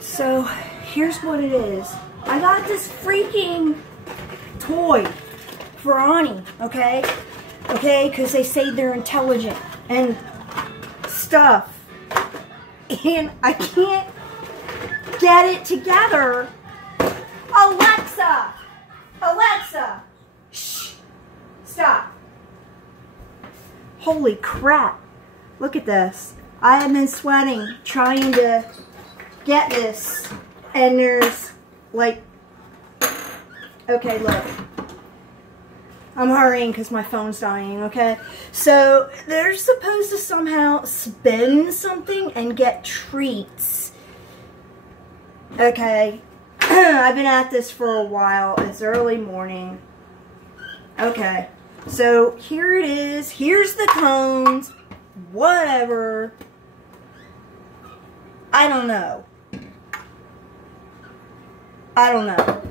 So, here's what it is. I got this freaking toy for Ani, okay? Okay, because they say they're intelligent and stuff. And I can't get it together. Alexa! Alexa! Shh! Stop. Holy crap. Look at this. I have been sweating trying to get this. And there's like... Okay, look. I'm hurrying because my phone's dying, okay? So, they're supposed to somehow spin something and get treats. Okay. I've been at this for a while. It's early morning. Okay. So, here it is. Here's the cones. Whatever. I don't know. I don't know.